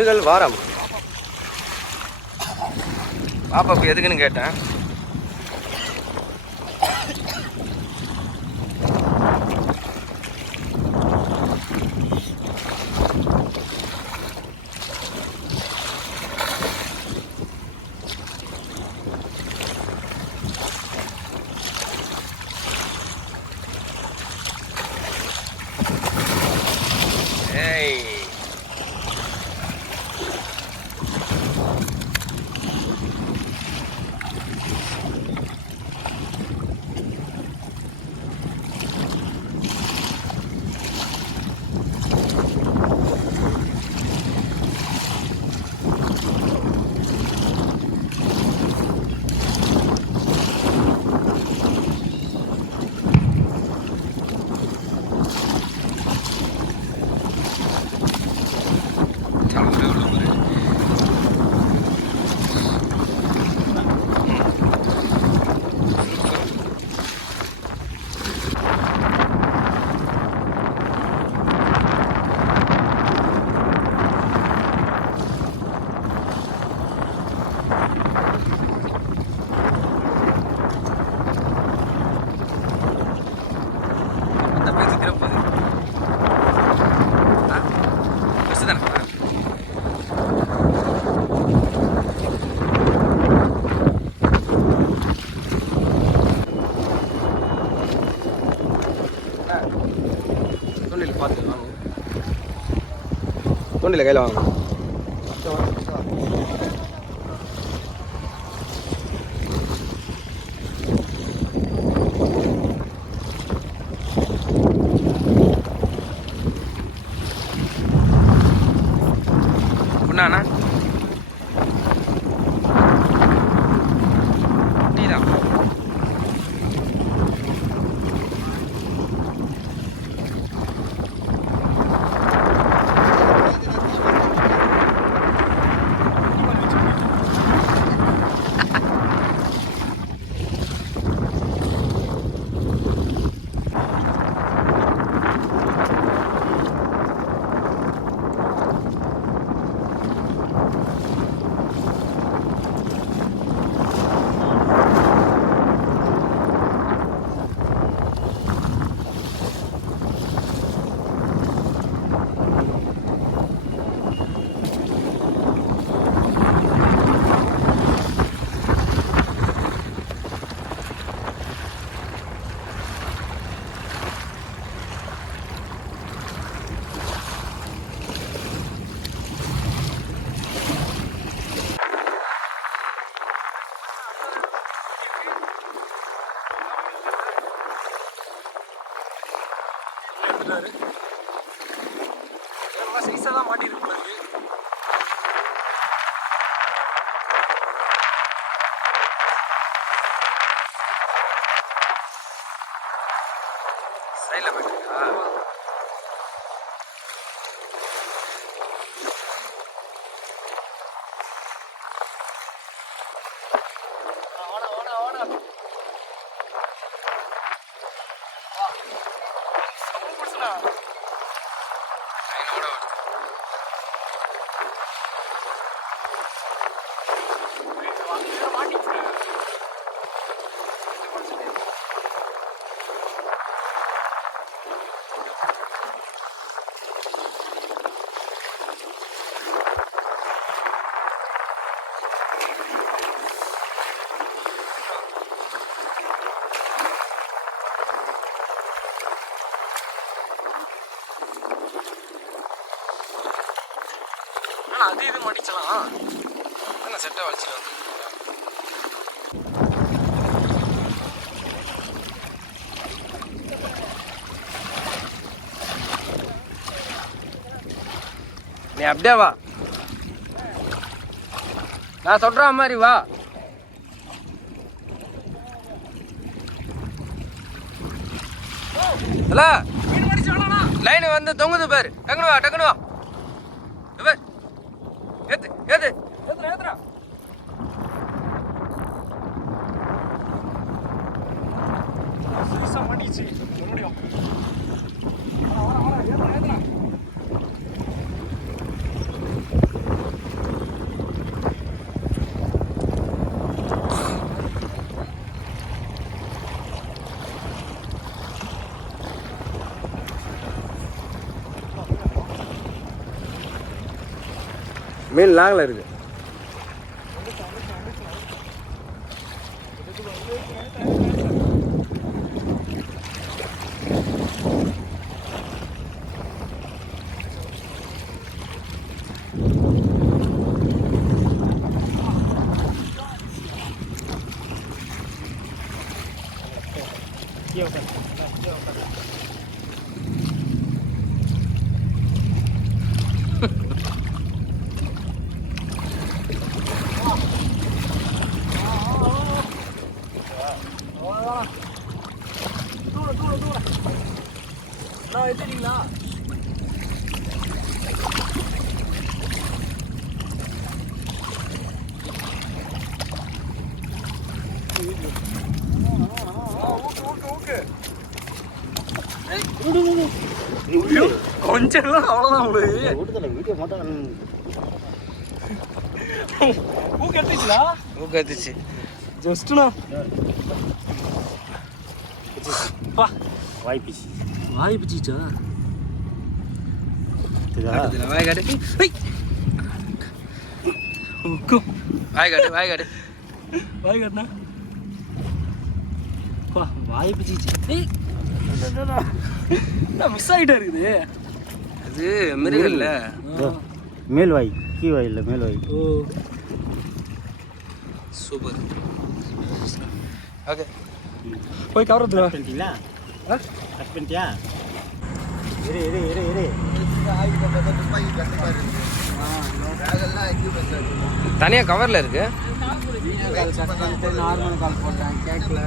விருகல் வாரம். பாப்பாவுக்கு எதுக்குன்னு கேட்டேன். தூண்டில் கையில் வாங்க. புண்ணாண்ணா டீதான். சைஸாக தான் மாட்டிருக்கு. சைடில் போயிட்டுருக்கா? அது இது மாட்டிச்சலாம் செட்டாக வச்சுக்கலாம். நீ அப்படியே வா, நான் சொல்ற மாதிரி வா. லைன் வந்து தொங்குது பாரு. டக்குனு வா, டக்குனு வா. ஏத்து ஏத்து ஏத்துறா. சீசா மாட்டிச்சு முடியும். ஏத்துறா. மீன் லாங்கில் இருக்கு. எடுத்துட்டீங்களா? கொஞ்சம் அவ்வளோதான் வீடியோ மாட்டேன். ஊக்கு எடுத்துச்சுங்களா? ஊக்கு எடுத்துச்சு. ஜஸ்ட்ண்ணா வாய் பிச்சிச்சா? வாய் காட்டு, வாய் காட்டு, வாய் காட்டு, வாய் காட்டுனா வாய் பிச்சிச்சு. மிஸ் ஆகிட்டா இருக்குது. அது மிருகல்ல, மேல் வாய், கீ வாய் இல்லை, மேல் வாய். ஓ சூப்பர். ஓகே, போய் கவர் எடுத்துருவா. பண்ணிட்டீங்களா? கட் பண்ணிட்டியா? இரு இரு இரு இரு. தனியாக கவரில் இருக்கு. நார்மல் கால் போட்டேன், கேட்கல.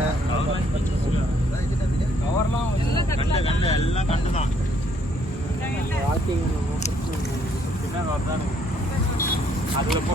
கவர்லாம் எல்லாம் கண்டு தான். வாக்கிங் அதில் போ.